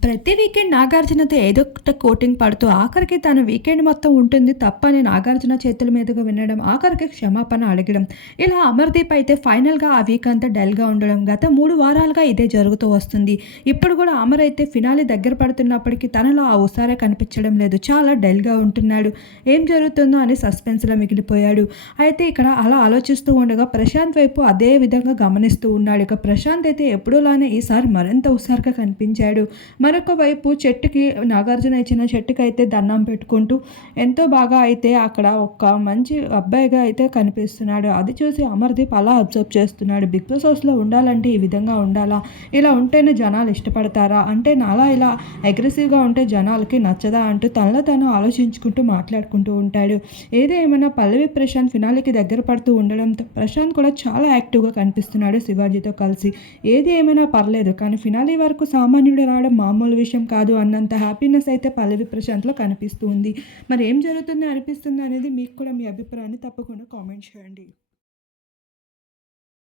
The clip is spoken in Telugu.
ప్రతి వీకెండ్ నాగార్జునతో ఏదో ఒక కోటింగ్ పడుతూ ఆఖరికి తన వీకెండ్ మొత్తం ఉంటుంది తప్పని నాగార్జున చేతుల మీదుగా వినడం, ఆఖరికి క్షమాపణ అడగడం. ఇలా అమర్దీప్ అయితే ఫైనల్‌గా ఆ వీక్ అంతా డల్‌గా ఉండడం. గత 3 వారాలుగా ఇదే జరుగుతూ వస్తుంది. ఇప్పుడు కూడా అమర్ అయితే ఫినాలే దగ్గర పడుతున్నప్పటికీ తనలో ఆ ఉసారే కనిపించడం లేదు. చాలా డల్‌గా ఉంటున్నాడు. ఏం జరుగుతుందో అని సస్పెన్స్‌లో మిగిలిపోయాడు. అయితే ఇక్కడ అలా ఆలోచిస్తూ ఉండగా ప్రశాంత్ వైపు అదే విధంగా గమనిస్తూ ఉన్నాడు. ఇక ప్రశాంత్ అయితే ఎప్పుడూలానే ఈసారి మరింత హుషారుగా కనిపించాడు. మరొక వైపు చెట్టుకి నాగార్జున ఇచ్చిన చెట్టుకైతే దండం పెట్టుకుంటూ ఎంతో బాగా అయితే అక్కడ ఒక మంచి అబ్బాయిగా అయితే కనిపిస్తున్నాడు. అది చూసి అమర్దీప్ అలా అబ్జర్వ్ చేస్తున్నాడు. బిగ్ బాస్ హౌస్లో ఉండాలంటే ఈ విధంగా ఉండాలా? ఇలా ఉంటేనే జనాలు ఇష్టపడతారా? అంటే నాలా ఇలా అగ్రెసివ్గా ఉంటే జనాలకి నచ్చదా అంటూ తనలో తను ఆలోచించుకుంటూ మాట్లాడుకుంటూ ఉంటాడు. ఏది ఏమైనా పల్లవి ప్రశాంత్ ఫినాలేకి దగ్గర పడుతూ ఉండడంతో ప్రశాంత్ కూడా చాలా యాక్టివ్గా కనిపిస్తున్నాడు శివాజీతో కలిసి. ఏది ఏమైనా పర్లేదు కానీ ఫినాలే వరకు సామాన్యుడు రావడం మామూలు విషయం కాదు అన్నంత హ్యాపీనెస్ అయితే పల్లవి ప్రశాంత్‌లో కనిపిస్తూ ఉంది. మరి ఏం జరుగుతుంది అనిపిస్తుంది అనేది మీకు కూడా మీ అభిప్రాయాన్ని తప్పకుండా కామెంట్ చేయండి.